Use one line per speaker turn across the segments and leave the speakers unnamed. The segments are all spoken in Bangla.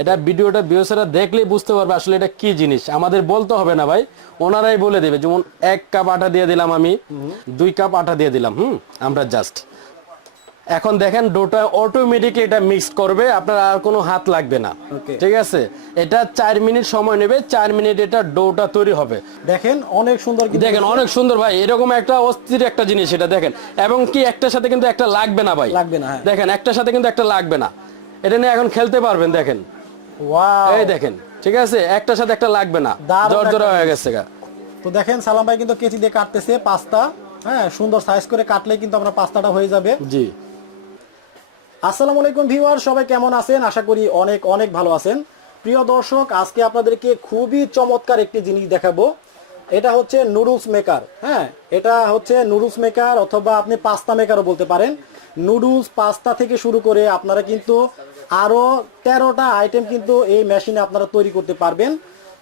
এটা ভিডিওটা বিওসেরা দেখলেই বুঝতে পারবে আসলে এটা কি জিনিস। আমাদের বলতে হবে না ভাই ওনারাই বলে দেবে। যেমন এক কাপ আটা দিয়ে দিলাম আমি দুই কাপ আটা দিয়ে দিলাম হুম? আমরা জাস্ট এখন দেখেন ডোটা অটোমেটিকলি এটা মিক্স করবে আপনার আর কোনো হাত লাগবে না। ঠিক আছে? এটা চার মিনিট সময় নেবে চার মিনিট এটা ডোটা তৈরি হবে।
দেখেন অনেক সুন্দর
দেখেন অনেক সুন্দর ভাই এরকম একটা অস্থির একটা জিনিস এটা দেখেন। এবং কি একটার সাথে কিন্তু একটা লাগবে না ভাই।
লাগবে না, হ্যাঁ।
দেখেন একটার সাথে কিন্তু একটা লাগবে না। এটা নিয়ে এখন খেলতে পারবেন দেখেন। এই দেখেন ঠিক আছে? একটার সাথে একটা লাগবে না।
দারুণ
জোর জোর হয়ে গেছে গা।
তো দেখেন সালাম ভাই কিন্তু কেচি দিয়ে কাটতেছে পাস্তা। হ্যাঁ সুন্দর সাইজ করে কাটলে কিন্তু আমরা পাস্তাটা হয়ে যাবে।
জি।
আসসালামু আলাইকুম ভিউয়ার সবাই কেমন আছেন? আশা করি অনেক অনেক ভালো আছেন। প্রিয় দর্শক আজকে আপনাদেরকে খুবই চমৎকার একটি জিনিস দেখাবো। এটা হচ্ছে নুডলস মেকার। হ্যাঁ এটা হচ্ছে নুডলস মেকার অথবা আপনি পাস্তা মেকারও বলতে পারেন। নুডলস পাস্তা থেকে শুরু করে আপনারা কিন্তু আরও তেরোটা আইটেম কিন্তু এই মেশিনে আপনারা তৈরি করতে পারবেন।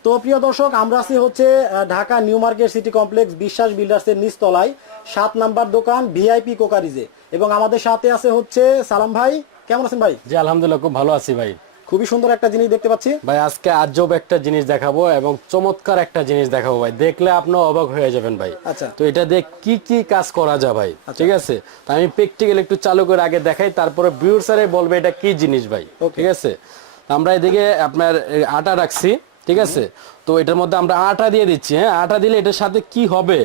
তো প্রিয় দর্শক, আমরা আছি হচ্ছে Dhaka new market city complex Biswas বিল্ডার্সের নিচতলায়, সাত নাম্বার দোকান ভিআইপি কোকারিজে। এবং আমাদের সাথে আছে হচ্ছে সালাম ভাই। কেমন আছেন ভাই?
জি, আলহামদুলিল্লাহ, খুব ভালো আছি ভাই।
খুবই সুন্দর একটা জিনিস দেখতে পাচ্ছি।
ভাই আজকে আজব একটা জিনিস দেখাবো এবং চমৎকার একটা জিনিস দেখাবো ভাই। দেখলে আপনি অবাক হয়ে যাবেন ভাই।
আচ্ছা।
তো এটা দিয়ে কি কি কাজ করা যায় ভাই? ঠিক আছে? আমি প্র্যাকটিক্যাল একটু চালু করে আগে দেখাই তারপরে বিউর স্যারে বলবে এটা কি জিনিস ভাই. ঠিক আছে? আমরা এদিকে আপনার আটা রাখছি। ঠিক আছে? তো এটার মধ্যে আমরা আটা দিয়ে দিচ্ছি হ্যাঁ? আটা দিলে এটার সাথে কি হবে?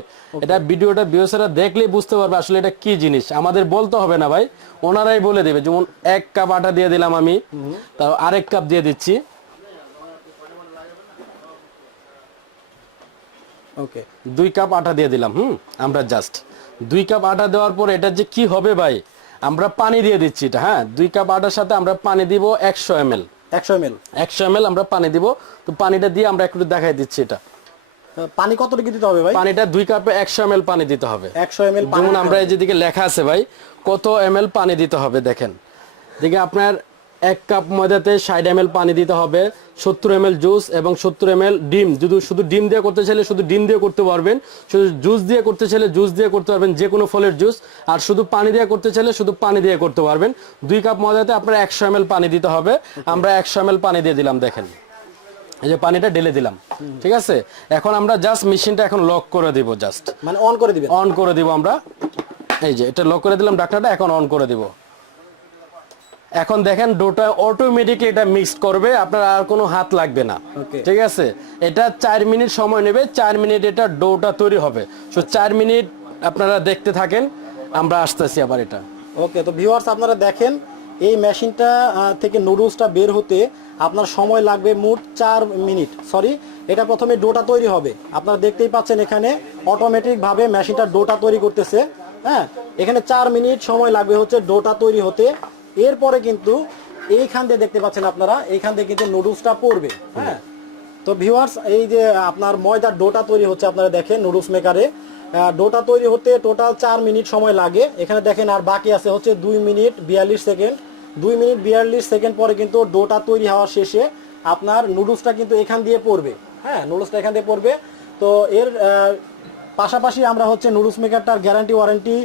এটা ভিডিওটা বিওসেরা দেখলেই বুঝতে পারবে আসলে এটা কি জিনিস। আমাদের বলতে হবে না ভাই ওনারাই বলে দেবে। যেমন এক কাপ আটা দিয়ে দিলাম আমি তাও আরেক কাপ দিয়ে দিচ্ছি।
ওকে
দুই কাপ আটা দিয়ে দিলাম হুম? আমরা জাস্ট দুই কাপ আটা দেওয়ার পর এটা যে কি হবে ভাই? আমরা পানি দিয়ে দিচ্ছি এটা হ্যাঁ? দুই কাপ আটার সাথে আমরা পানি দিব একশো এম এল
একশো এম
একশো এম আমরা পানি দিব। তো পানিটা দিয়ে আমরা একটু দেখাই দিচ্ছি এটা।
পানি কতটুকু দিতে হবে ভাই?
পানিটা দুই কাপে একশো এম পানি দিতে হবে।
একশো এম এল
যেমন আমরা এই যেদিকে লেখা আছে ভাই কত এম পানি দিতে হবে দেখেন। দেখে আপনার এক কাপ ময়দাতে ষাট এম পানি দিতে হবে সত্তর এম জুস এবং সত্তর এম ডিম। যদি শুধু ডিম দিয়ে করতে চাইলে শুধু ডিম দিয়ে করতে পারবেন শুধু জুস দিয়ে করতে চাইলে জুস দিয়ে করতে পারবেন যে কোনো ফলের জুস আর শুধু পানি দিয়ে করতে চাইলে শুধু পানি দিয়ে করতে পারবেন। দুই কাপ ময়দাতে আপনার একশো এম পানি দিতে হবে। আমরা একশো এম পানি দিয়ে দিলাম দেখেন। এই যে পানিটা ঢেলে দিলাম ঠিক আছে? এখন আমরা জাস্ট মেশিনটা এখন লক করে দিব জাস্ট
মানে অন করে দিব
অন করে দিব আমরা। এই যে এটা লক করে দিলাম ডাক্তারটা এখন অন করে দিব। এখন দেখেন ডোটা অটোমেটিকলি এটা মিক্স করবে আপনার আর কোনো হাত লাগবে না. ঠিক আছে? এটা চার মিনিট সময় নেবে চার মিনিট এটা ডোটা তৈরি হবে। সো চার মিনিট আপনারা দেখতে থাকেন আমরা আসতেছি আবার এটা।
ওকে তো ভিউয়ার্স আপনারা দেখেন এই মেশিনটা থেকে নুডলসটা বের হতে আপনার সময় লাগবে মোট চার মিনিট। সরি এটা প্রথমে ডোটা তৈরি হবে। আপনারা দেখতেই পাচ্ছেন এখানে অটোমেটিকভাবে মেশিনটা ডোটা তৈরি করতেছে। হ্যাঁ এখানে চার মিনিট সময় লাগবে হচ্ছে ডোটা তৈরি হতে। এরপরে কিন্তু এইখান দিয়ে দেখতে পাচ্ছেন আপনারা, এইখান দিয়ে কিন্তু নুডলসটা পড়বে হ্যাঁ? তো ভিউয়ার্স এই যে আপনার ময়দার ডোটা তৈরি হচ্ছে, আপনারা দেখেন নুডলস মেকারে ডোটা তৈরি হতে টোটাল চার মিনিট সময় লাগে। এখানে দেখেন আর বাকি আছে হচ্ছে দুই মিনিট বিয়াল্লিশ সেকেন্ড। দুই মিনিট বিয়াল্লিশ সেকেন্ড পরে কিন্তু ডোটা তৈরি হওয়ার শেষে আপনার নুডলসটা কিন্তু এখান দিয়ে পড়বে হ্যাঁ? নুডলসটা এখান দিয়ে পড়বে। তো এর পাশাপাশি আমরা হচ্ছে নুডলস মেকারটার গ্যারান্টি ওয়ারেন্টি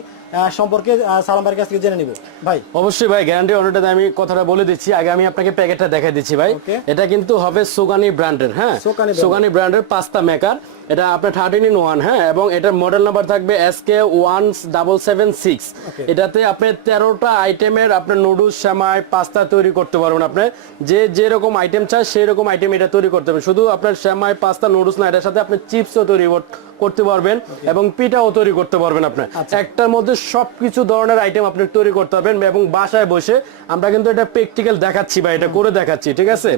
সম্পর্কে সালাম ভাইয়ের কাছ থেকে জেনে নিব। ভাই।
অবশ্যই ভাই গ্যারান্টি অনুটাতে আমি কথাটা বলে দিচ্ছি। আগে আমি আপনাকে প্যাকেটটা দেখাই দিচ্ছি ভাই। এটা কিন্তু হবে সুগানি ব্র্যান্ডের হ্যাঁ?
সোগানি
ব্র্যান্ডের পাস্তা মেকার এটা আপনার থার্টিন ইন ওয়ান হ্যাঁ? এবং এটার মডেল নাম্বার থাকবে S K one double seven six এটাতে আপনি তেরোটা আইটেমের আপনার নুডলস শ্যামাই পাস্তা তৈরি করতে পারবেন আপনি। যে যেরকম আইটেম চায় সেই রকম আইটেম এটা তৈরি করতে পারবেন। শুধু আপনার শ্যামাই পাস্তা নুডলস না এটার সাথে আপনি চিপসও তৈরি করতে পারবেন এবং পিঠাও তৈরি করতে পারবেন আপনি।
আচ্ছা।
একটার মধ্যে সবকিছু ধরনের আইটেম আপনি তৈরি করতে পারবেন এবং বাসায় বসে আমরা কিন্তু এটা প্র্যাকটিক্যাল দেখাচ্ছি বা এটা করে দেখাচ্ছি ঠিক আছে?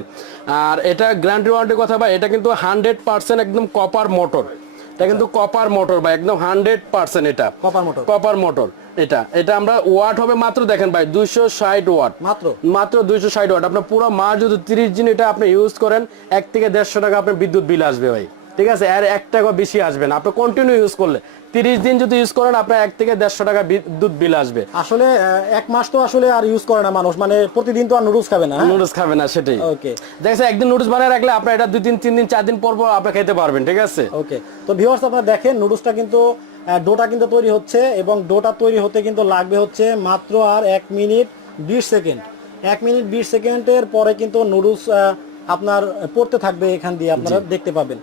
আর এটা গ্যারান্টি ওয়ারেন্টির কথা বা এটা কিন্তু হান্ড্রেড পার্সেন্ট একদম কপার মোটর এটা কিন্তু কপার মোটর বা একদম হান্ড্রেড পার্সেন্ট এটা।
কপার মোটর
কপার মোটর এটা। এটা আমরা ওয়াট হবে মাত্র দেখেন ভাই দুইশো ষাট ওয়াট
মাত্র?
মাত্র দুইশো ষাট ওয়াট আপনার পুরো মাস যদি তিরিশ দিন এটা আপনি ইউজ করেন এক থেকে দেড়শো টাকা আপনার বিদ্যুৎ বিল আসবে ভাই। ঠিক আছে? আর এক টাকা বেশি আসবে না। আপনি কন্টিনিউ ইউজ করলে। তিরিশ দিন যদি ইউজ করেন আপনার এক থেকে দেড়শো টাকা বিদ্যুৎ বিল আসবে।
আসলে এক মাস তো আসলে আর ইউজ করে না মানুষ। মানে প্রতিদিন তো আর নুডলস খাবে না হ্যাঁ?
নুডলস খাবে না সেটাই।
ওকে
দেখছে একদিন নুডলস বানিয়ে রাখলে আপনার এটা দুই দিন তিন দিন চার দিন পর পর আপনি খেতে পারবেন ঠিক আছে?
ওকে তো ভিউয়ার্স আপনারা দেখেন নুডলসটা কিন্তু ডোটা কিন্তু তৈরি হচ্ছে এবং ডোটা তৈরি হতে কিন্তু লাগবে হচ্ছে মাত্র আর এক মিনিট বিশ সেকেন্ড। এক মিনিট বিশ সেকেন্ডের পরে কিন্তু নুডলস আপনার পড়তে থাকবে এখান দিয়ে আপনারা দেখতে পাবেন।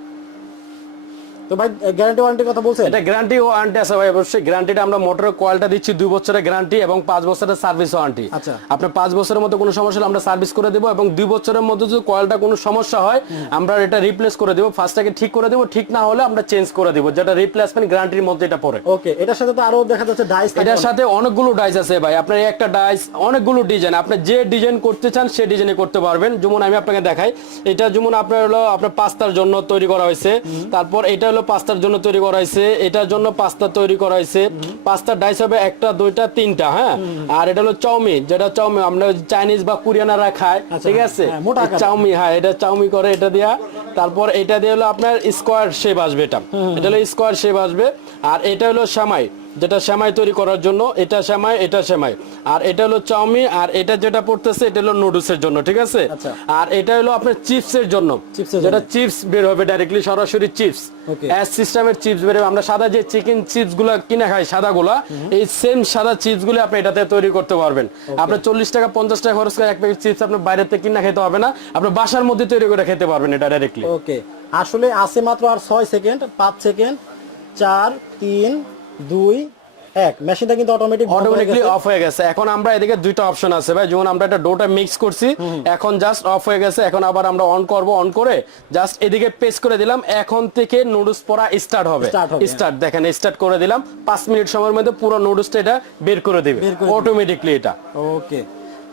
তো ভাই গ্যারান্টি ওয়ারেন্টির কথা বলছেন?
এটা গ্যারান্টি ওয়ারেন্টি আছে ভাই অবশ্যই। গ্যারান্টিটা আমরা মোটরের কয়েলটা দিচ্ছি দুই বছরের গ্যারান্টি এবং পাঁচ বছরের সার্ভিস ওয়ারেন্টি
আচ্ছা।
আপনার পাঁচ বছরের মধ্যে কোনো সমস্যা হলে আমরা সার্ভিস করে দেবো এবং দুই বছরের মধ্যে যদি কয়েলটা কোনো সমস্যা হয় আমরা এটা রিপ্লেস করে দেবো। ফার্স্টটাকে ঠিক করে দেবো ঠিক না হলে আমরা চেঞ্জ করে দেবো যেটা রিপ্লেসমেন্ট গ্যারান্টির মধ্যে এটা পড়ে।
ওকে এটার সাথে তো আরও দেখা যাচ্ছে ডাইস
এটার সাথে অনেকগুলো ডাইস আছে ভাই। আপনার একটা ডাইস অনেকগুলো ডিজাইন আপনি যে ডিজাইন করতে চান সে ডিজাইনে করতে পারবেন। যেমন আমি আপনাকে দেখাই এটা যেমন আপনার হলো আপনার পাস্তার জন্য তৈরি করা হয়েছে। তারপর এটা হলো পাস্তার জন্য তৈরি করা হয়েছে। এটার জন্য পাস্তা তৈরি করা হয়েছে। পাস্তার ডাইস হবে একটা দুইটা তিনটা হ্যাঁ? আর এটা হলো চাউমিন। যেটা চাউমিন আমরা চাইনিজ বা কোরিয়ানারা খায়
আচ্ছা,
ঠিক আছে?
চাউমিন
চাউমি হ্যাঁ এটা চাউমি করে এটা দিয়া। তারপর এটা দিয়ে হলো আপনার স্কোয়ার শেপ আসবে এটা। এটা হলো স্কোয়ার শেপ আসবে। আর এটা হলো সেমাই। যেটা সেমাই তৈরি করার জন্য এটা সেমাই এটা সেমাই। আর এটা হলো চাউমি আর এটা যেটা পড়তেছে এটা হলো নুডলসের জন্য ঠিক আছে?
আচ্ছা।
আর এটা হলো আপনার চিপসের জন্য। যেটা চিপস বের হবে ডাইরেক্টলি সরাসরি চিপস. অ্যাস সিস্টেমের চিপস বের হবে। আমরা সাদা যে চিকেন চিপসগুলো কিনে খাই সাদা গুলা এই সেম সাদা চিপসগুলো আপনি এটাতে তৈরি করতে পারবেন। আপনার চল্লিশ টাকা পঞ্চাশ টাকা খরচ করে এক প্যাকেট চিপস আপনার বাইরে থেকে কিনা খেতে হবে না। আপনার বাসার মধ্যে তৈরি করে খেতে পারবেন এটা ডাইরেক্টলি
ওকে। আসলে আছে মাত্র আর ছয় সেকেন্ড পাঁচ সেকেন্ড চার তিন দুই এক। মেশিনটা কিন্তু অটোমেটিক
অটোমেটিকলি অফ হয়ে গেছে। এখন আমরা এদিকে দুইটা অপশন আছে। ভাই যেমন আমরা একটা ডোটা মিক্স করছি এখন জাস্ট অফ হয়ে গেছে। এখন আবার আমরা অন করব অন করে জাস্ট এদিকে পেস করে দিলাম। এখন থেকে নুডলস পড়া স্টার্ট হবে। স্টার্ট দেখেন স্টার্ট করে দিলাম। পাঁচ মিনিট সময়ের মধ্যে পুরো নুডলসটা এটা বের করে দিবে। অটোমেটিকলি এটা।
ওকে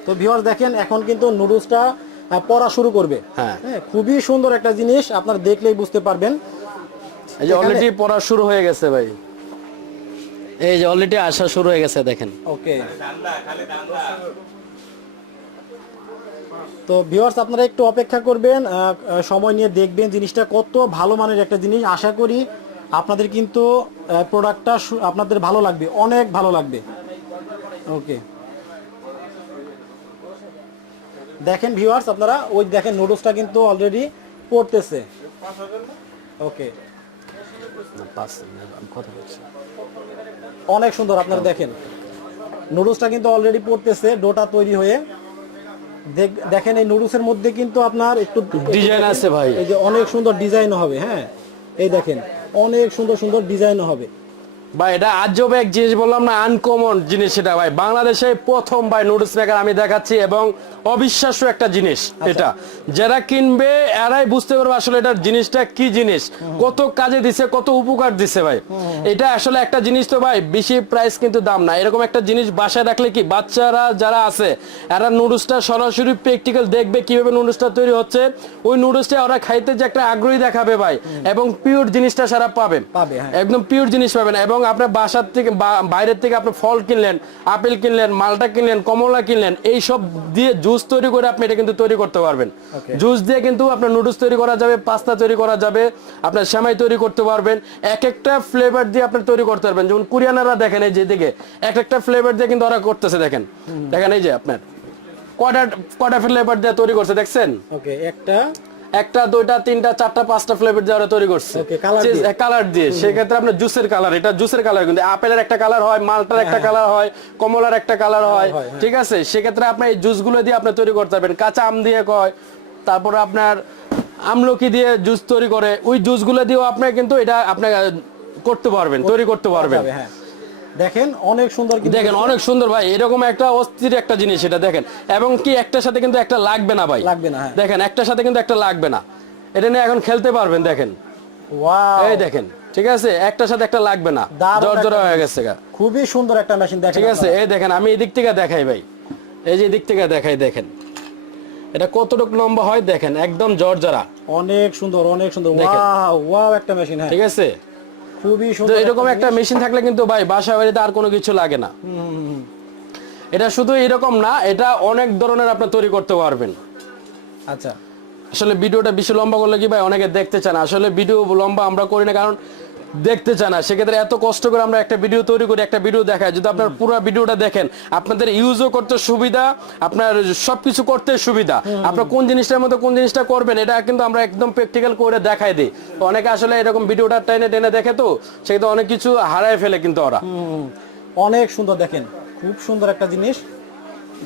তো ভিউয়ার্স দেখেন এখন কিন্তু নুডলসটা পড়া শুরু করবে।
হ্যাঁ।
হ্যাঁ খুবই সুন্দর একটা জিনিস আপনারা দেখলেই বুঝতে পারবেন।
এই যে অলরেডি পড়া শুরু হয়ে গেছে ভাই। এই যে অলরেডি আসা শুরু হয়ে গেছে, দেখেন।
ওকে তো ভিউয়ার্স আপনারা একটু অপেক্ষা করবেন সময় নিয়ে দেখবেন জিনিসটা কত ভালো মানের একটা জিনিস। আশা করি আপনাদের কিন্তু প্রোডাক্টটা আপনাদের ভালো লাগবে, অনেক ভালো লাগবে। ওকে দেখেন ভিউয়ার্স আপনারা ওই দেখেন নুডলসটা কিন্তু অলরেডি পড়তেছে। ওকে
কথা বলছি।
অনেক সুন্দর আপনারা দেখেন। নুডলসটা কিন্তু অলরেডি পড়তেছে ডোটা তৈরি হয়ে। দেখ- দেখেন এই নুডলসের মধ্যে কিন্তু আপনার একটু
ডিজাইন আছে ভাই।
এই যে অনেক সুন্দর ডিজাইন হবে হ্যাঁ? এই দেখেন অনেক সুন্দর সুন্দর ডিজাইনও হবে।
ভাই এটা আজব এক জিনিস বললাম না আনকমন জিনিস এটা ভাই। বাংলাদেশে প্রথম ভাই নুডলস মেকার আমি দেখাচ্ছি এবং অবিশ্বাস্য একটা জিনিস এটা। যারা কিনবে এরাই বুঝতে পারবে আসলে এটার জিনিসটা কি জিনিস কত কাজে দিছে কত উপকার দিছে ভাই। এটা আসলে একটা জিনিস তো ভাই বেশি প্রাইস কিন্তু দাম না। এরকম একটা জিনিস বাসায় রাখলে কি বাচ্চারা যারা আছে এরা নুডলসটা সরাসরি প্র্যাকটিক্যাল দেখবে কীভাবে নুডলসটা তৈরি হচ্ছে। ওই নুডলসটা ওরা খাইতে যে একটা আগ্রহী দেখাবে ভাই এবং পিওর জিনিসটা সারা পাবে।
পাবে, হ্যাঁ।
একদম পিওর জিনিস পাবেন এবং আপনার বাসার থেকে বাইরের থেকে আপনি ফল কিনলেন আপেল কিনলেন মালটা কিনলেন কমলা কিনলেন এই সব দিয়ে জুস তৈরি করে আপনি এটা কিন্তু তৈরি করতে পারবেন। জুস দিয়ে কিন্তু আপনার নুডলস তৈরি করা যাবে পাস্তা তৈরি করা যাবে আপনার সেমাই তৈরি করতে পারবেন। এক একটা ফ্লেভার দিয়ে আপনি তৈরি করতে পারবেন। যেমন কোরিয়ানারা দেখেন এই যে দিকে এক একটা ফ্লেভার দিয়ে কিন্তু ওরা করতেছে দেখেন। দেখেন এই যে আপনার। কটা কটা ফ্লেভার দিয়ে তৈরি করছে দেখছেন?
ওকে একটা
একটা দুইটা তিনটা চারটা পাঁচটা ফ্লেভার দিয়ে ওরা তৈরি করছে। কালার দিয়ে। সেক্ষেত্রে আপনার জুসের কালার এটা জুসের কালার কিন্তু আপেলের একটা কালার হয় মালটার একটা কালার হয়। কমলার একটা কালার হয়
হয়, হ্যাঁ।
ঠিক আছে? সেক্ষেত্রে আপনি এই জুসগুলো দিয়ে আপনি তৈরি করতে পারবেন। কাঁচা আম দিয়ে কয় তারপর আপনার আমলকি দিয়ে জুস তৈরি করে ওই জুসগুলো দিয়েও আপনি কিন্তু এটা আপনি আহ, করতে পারবেন তৈরি করতে পারবেন।
হ্যাঁ। দেখেন অনেক সুন্দর
দেখেন অনেক সুন্দর ভাই। এরকম একটা অস্থির একটা জিনিস এটা দেখেন। এবং কি একটার সাথে কিন্তু একটা লাগবে না ভাই।
লাগবে না, হ্যাঁ।
দেখেন একটার সাথে কিন্তু একটা লাগবে না। এটা নিয়ে এখন খেলতে পারবেন দেখেন। এই দেখেন ঠিক আছে? একটার সাথে একটা লাগবে না।
দারুণ
জোর জোর
একটা
হয়ে গেছে
খুবই সুন্দর একটা মেশিন দেখেন
ঠিক আছে? এই দেখেন আমি এদিক থেকে দেখাই ভাই। এই যে এদিক থেকে দেখাই দেখেন। এটা কতটুকু লম্বা হয় দেখেন একদম জর্জরা।
অনেক সুন্দর অনেক সুন্দর। ওয়াও ওয়াও একটা মেশিন হ্যাঁ।
ঠিক আছে?
খুবই সুন্দর
এরকম একটা মেশিন থাকলে কিন্তু ভাই বাসা বাড়িতে আর কোনো কিছু লাগে না। এটা শুধু এরকম না এটা অনেক ধরনের আপনি তৈরি করতে পারবেন।
আচ্ছা।
আসলে ভিডিওটা বেশি লম্বা করলে কি ভাই অনেকে দেখতে চান আসলে ভিডিও লম্বা আমরা করি না কারণ দেখতে চান না। সেক্ষেত্রে এত কষ্ট করে আমরা একটা ভিডিও তৈরি করি একটা ভিডিও দেখাই যদি আপনার পুরো ভিডিওটা দেখেন আপনাদের ইউজও করতে সুবিধা আপনার সবকিছু করতে সুবিধা। আপনার কোন জিনিসটার মধ্যে কোন জিনিসটা করবেন এটা কিন্তু আমরা একদম প্র্যাকটিক্যাল করে দেখাই দিই। অনেকে আসলে এরকম ভিডিওটা টেনে টেনে দেখে তো সেক্ষেত্রে অনেক কিছু হারায় ফেলে কিন্তু ওরা।
অনেক সুন্দর দেখেন। খুব সুন্দর একটা জিনিস।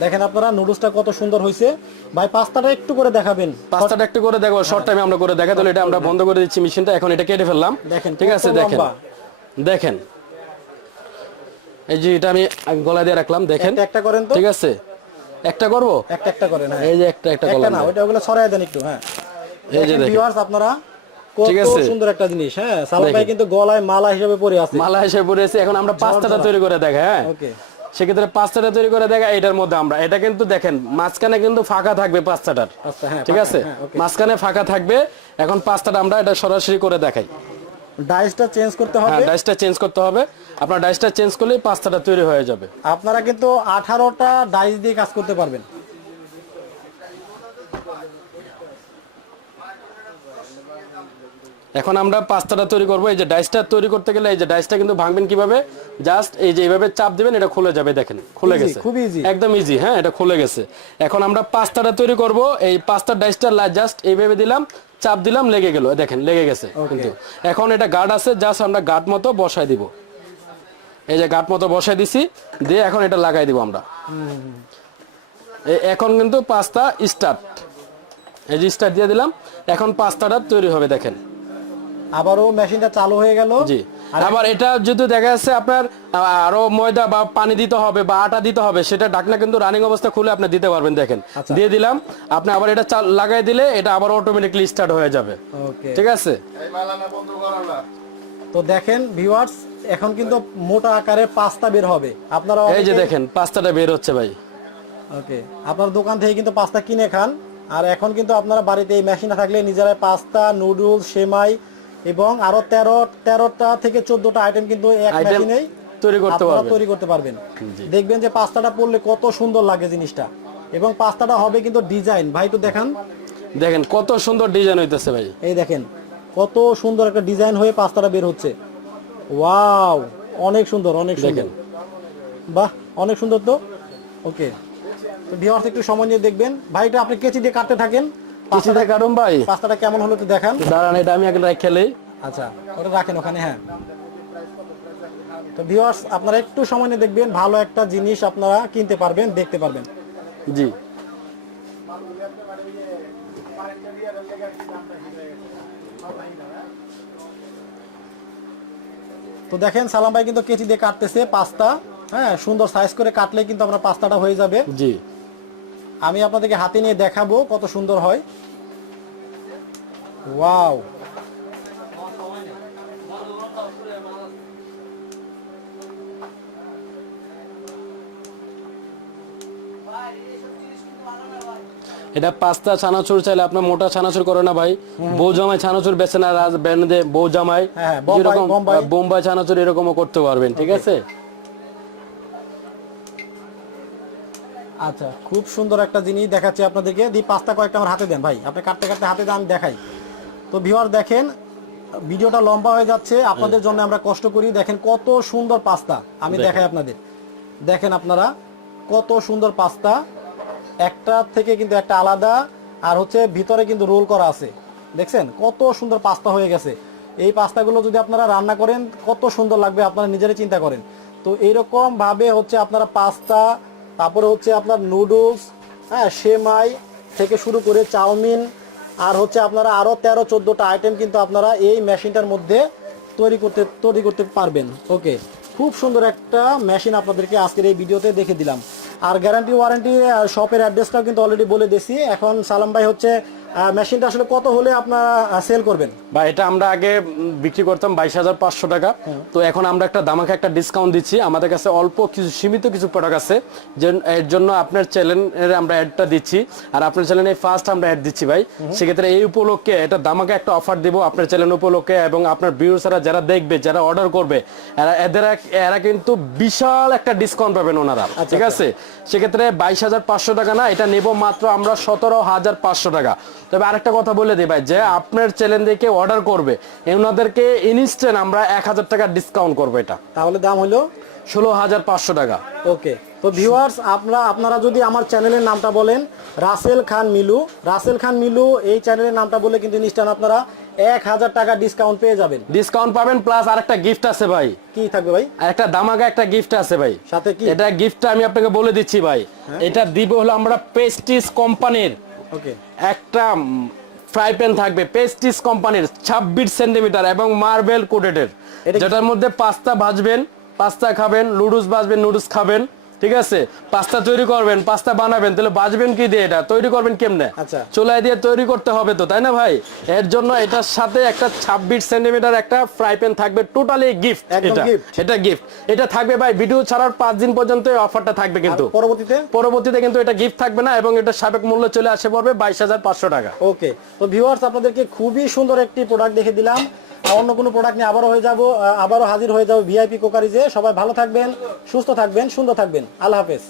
দেখেন আপনারা নুডলসটা কত সুন্দর হয়েছে। ভাই পাস্তাটা একটু করে দেখাবেন।
পাঁচটা একটু করে দেখো শর্ট টাইমে আমরা করে দেখা তাহলে এটা আমরা বন্ধ করে দিচ্ছি মেশিনটা এখন এটা কেটে ফেললাম।
দেখেন,
ঠিক আছে দেখেন। দেখেন। এই যে এটা আমি গলা দিয়ে রাখলাম দেখেন।
একটা একটা করেন তো।
ঠিক আছে। একটা করব?
একটা একটা করেন হ্যাঁ।
এই যে একটা একটা করলাম
না ওইটা ওগুলো ছড়াই দেন একটু হ্যাঁ।
এই যে
দেখেন। ভিউয়ার্স আপনারা কত
ঠিক আছে।
সুন্দর একটা জিনিস হ্যাঁ। সালাম ভাই কিন্তু গলায় মালা হিসেবে পরে আছে।
মালা এসে পড়েছে এখন আমরা পাঁচটাটা তৈরি করে দেখা হ্যাঁ।
ওকে।
সেক্ষেত্রে পাঁচটাটা তৈরি করে দেখা এটার মধ্যে আমরা। এটা কিন্তু দেখেন মাঝখানে কিন্তু ফাঁকা থাকবে পাঁচটাটার।
হ্যাঁ
ঠিক আছে?
হ্যাঁ,
মাঝখানে ফাঁকা থাকবে এখন পাঁচটাটা আমরা এটা সরাসরি করে দেখাই।
ডাইসটা চেঞ্জ করতে
হ্যাঁ
হবে।
ডাইসটা চেঞ্জ করতে হবে। আপনার ডাইসটা চেঞ্জ করলেই পাঁচটাটা তৈরি হয়ে যাবে।
আপনারা কিন্তু আঠারোটা ডাইস দিয়ে কাজ করতে পারবেন।
এখন আমরা পাঁচটাটা তৈরি করব। এই যে ডাইসটা তৈরি করতে গেলে এই যে ডাইসটা কিন্তু ভাঙবেন কীভাবে? জাস্ট এই যে এইভাবে চাপ দিবেন এটা খুলে যাবে দেখেন খুলে গেছে।
খুব easy।
একদম ইজি হ্যাঁ এটা খুলে গেছে। এখন আমরা পাঁচটাটা তৈরি করব। এই পাঁচটা ডাইসটা জাস্ট এইভাবে দিলাম চাপ দিলাম লেগে গেল। দেখেন লেগে গেছে কিন্তু। এখন এটা গার্ড আছে জাস্ট আমরা গার্ড মতো বসাই দিব। এই যে গার্ড মতো বসাই দিছি দিয়ে এখন এটা লাগাই দিব আমরা। এখন কিন্তু পাস্তা স্টার্ট। এই যে স্টার্ট দিয়ে দিলাম এখন পাঁচটাটা তৈরি হবে দেখেন।
আবারও মেশিনটা চালু হয়ে গেল।
জি। আবার এটা যদি দেখা যাচ্ছে আপনার আরও ময়দা বা পানি দিতে হবে বা আটা দিতে হবে সেটা ঢাকনা কিন্তু রানিং অবস্থা খুলে আপনি দিতে পারবেন দেখেন।
আচ্ছা।
দিয়ে দিলাম আপনি আবার এটা লাগাই দিলে এটা আবার অটোমেটিকলি স্টার্ট হয়ে যাবে।
ওকে।
ঠিক আছে?
তো দেখেন ভিউয়ার্স এখন কিন্তু মোটা আকারে পাস্তা বের হবে। আপনারা
এই যে দেখেন পাঁচটাটা বের হচ্ছে ভাই।
ওকে। আপনার দোকান থেকে কিন্তু পাস্তা কিনে খান। আর এখন কিন্তু আপনারা বাড়িতে এই মেশিনটা থাকলে নিজেরাই পাস্তা নুডলস সেমাই এবং আরও তেরো তেরোটা থেকে চোদ্দটা আইটেম কিন্তু এক মেশিনেই
তৈরি করতে পারবেন।
তৈরি করতে পারবেন। দেখবেন যে পাস্তাটা পড়লে কত সুন্দর লাগে জিনিসটা। এবং পাস্তাটা হবে কিন্তু ডিজাইন। ভাই একটু দেখান।
দেখেন কত সুন্দর ডিজাইন হইতেছে ভাই।
এই দেখেন কত সুন্দর একটা ডিজাইন হয়ে পাস্তাটা বের হচ্ছে। ওয়াও অনেক সুন্দর অনেক সুন্দর।
দেখেন।
বাহ অনেক সুন্দর তো। ওকে তো ভিউয়ার্স একটু সময় নিয়ে দেখবেন। ভাইটা আপনি কেচি দিয়ে কাটতে থাকেন।
কিছুতে কারণ ভাই।
পাস্তাটা কেমন হলো একটু দেখান।
দাঁড়ান এটা আমি আগে খেলেই
আচ্ছা ওটা রাখেন ওখানে হ্যাঁ। তো ভিউয়ার্স আপনারা একটু সময় নিয়ে দেখবেন ভালো একটা জিনিস আপনারা কিনতে পারবেন দেখতে পারবেন।
জি।
তো দেখেন সালাম ভাই কিন্তু কেচি দিয়ে কাটতেছে পাস্তা হ্যাঁ সুন্দর সাইজ করে কাটলে কিন্তু আমরা পাস্তাটা হয়ে যাবে।
জি।
আমি আপনাদেরকে হাতে নিয়ে দেখাবো কত সুন্দর হয়। ওয়াও।
এটা পাঁচটা ছানাচুর চাইলে আপনার মোটা ছানাচুর করে না ভাই। বউ জামাই ছানাচুর বেছে না রাজ ব্যান্ডে বউ জামাই
হ্যাঁ, বোম্বাই। বোম্বাই।
ছানাচুর এরকমও করতে পারবেন ঠিক আছে?
আচ্ছা খুব সুন্দর একটা জিনিস দেখাচ্ছি আপনাদেরকে। দি পাস্তা কয়েকটা আমার হাতে দেন ভাই। আপনি কাটতে কাটতে হাতে দেন আমি দেখাই। তো ভিউয়ার দেখেন ভিডিওটা লম্বা হয়ে যাচ্ছে। আপনাদের জন্য আমরা কষ্ট করি। দেখেন কত সুন্দর পাস্তা। আমি দেখাই আপনাদের। দেখেন আপনারা কত সুন্দর পাস্তা। একটা থেকে কিন্তু একটা আলাদা। আর হচ্ছে ভিতরে কিন্তু রোল করা আছে। দেখছেন? কত সুন্দর পাস্তা হয়ে গেছে। এই পাস্তাগুলো যদি আপনারা রান্না করেন কত সুন্দর লাগবে আপনারা নিজেরাই চিন্তা করেন। তো এইরকম ভাবে হচ্ছে আপনারা পাস্তা তারপরে হচ্ছে আপনার নুডলস হ্যাঁ সেমাই থেকে শুরু করে চাউমিন, আর হচ্ছে আপনারা আরও তেরো, চোদ্দোটা আইটেম কিন্তু আপনারা এই মেশিনটার মধ্যে তৈরি করতে তৈরি করতে পারবেন। ওকে খুব সুন্দর একটা মেশিন আপনাদেরকে আজকের এই ভিডিওতে দেখে দিলাম। আর গ্যারান্টি ওয়ারেন্টি শপের অ্যাড্রেসটাও কিন্তু অলরেডি বলে দিয়েছি। এখন সালাম ভাই হচ্ছে মেশিনটা আসলে কত হলে আপনারা সেল করবেন?
বা এটা আমরা আগে বিক্রি করতাম বাইশ হাজার পাঁচশো টাকা। তো এখন আমরা একটা দামাকে একটা ডিসকাউন্ট দিচ্ছি। আমাদের কাছে অল্প কিছু সীমিত কিছু প্রোডাক্ট আছে। যে এর জন্য আপনার চ্যানেলের আমরা অ্যাডটা দিচ্ছি। আর আপনার চ্যানেলে ফার্স্ট আমরা অ্যাড দিচ্ছি ভাই। সেক্ষেত্রে এই উপলক্ষে এটা দামাকে একটা অফার দিব আপনার চ্যানেল উপলক্ষে এবং আপনার ভিউসারা যারা দেখবে যারা অর্ডার করবে এরা এদের এরা কিন্তু বিশাল একটা ডিসকাউন্ট পাবেন ওনারা। ঠিক আছে? সেক্ষেত্রে বাইশ হাজার পাঁচশো টাকা না এটা নেব মাত্র আমরা সতেরো হাজার পাঁচশো টাকা। তবে আরেকটা কথা বলে দিই ভাই যে আপনার চ্যানেল থেকে অর্ডার করবে ওনাদেরকে ইনস্ট্যান্ট আমরা এক হাজার টাকা ডিসকাউন্ট করব এটা।
তাহলে দাম হলো
ষোলো হাজার পাঁচশো টাকা।
ওকে তো ভিউয়ার্স আপনারা আপনারা যদি আমার চ্যানেলের নামটা বলেন রাসেল খান মিলু রাসেল খান মিলু এই চ্যানেলের নামটা বলে কিন্তু ইনস্ট্যান্ট আপনারা এক হাজার টাকা ডিসকাউন্ট পেয়ে যাবেন।
ডিসকাউন্ট পাবেন প্লাস আরেকটা গিফট আছে ভাই।
কি থাকবে ভাই?
আর একটা দামাকা একটা গিফট আছে ভাই।
সাথে কি?
এটা গিফটটা আমি আপনাকে বলে দিচ্ছি ভাই। এটা দিব হলো আমরা পেস্টিস কোম্পানির
ওকে।
একটা ফ্রাই প্যান থাকবে পেস্টিস কোম্পানির ছাব্বিশ সেন্টিমিটার এবং মার্বেল কোটেডের। যেটার মধ্যে পাস্তা ভাজবেন পাস্তা খাবেন নুডলস ভাজবেন নুডলস খাবেন। ঠিক আছে? পাস্তা তৈরি করবেন পাস্তা বানাবেন তাহলে বাজবেন কি দিয়ে এটা? তৈরি করবেন কেমনে?
আচ্ছা।
চুলায় দিয়ে তৈরি করতে হবে তো তাই না ভাই? এর জন্য এটার সাথে একটা ছাব্বিশ সেন্টিমিটার একটা ফ্রাই প্যান থাকবে টোটালি গিফট এটা। এটা গিফট। এটা থাকবে ভাই ভিডিও ছাড়ার পাঁচ দিন পর্যন্ত এই অফারটা থাকবে কিন্তু।
পরবর্তীতে?
পরবর্তীতে কিন্তু এটা গিফট থাকবে না এবং এটা সাবেক মূল্য চলে আসে পড়বে বাইশ হাজার পাঁচশো টাকা।
ওকে। তো ভিউয়ার্স আপনাদেরকে খুবই সুন্দর একটি প্রোডাক্ট দেখে দিলাম। অন্য কোনো প্রোডাক্ট নিয়ে আবারও হয়ে যাব আবারও হাজির হয়ে যাব ভিআইপি কোকারিজে। সবাই ভালো থাকবেন, সুস্থ থাকবেন, সুন্দর থাকবেন। আল্লাহ হাফেজ।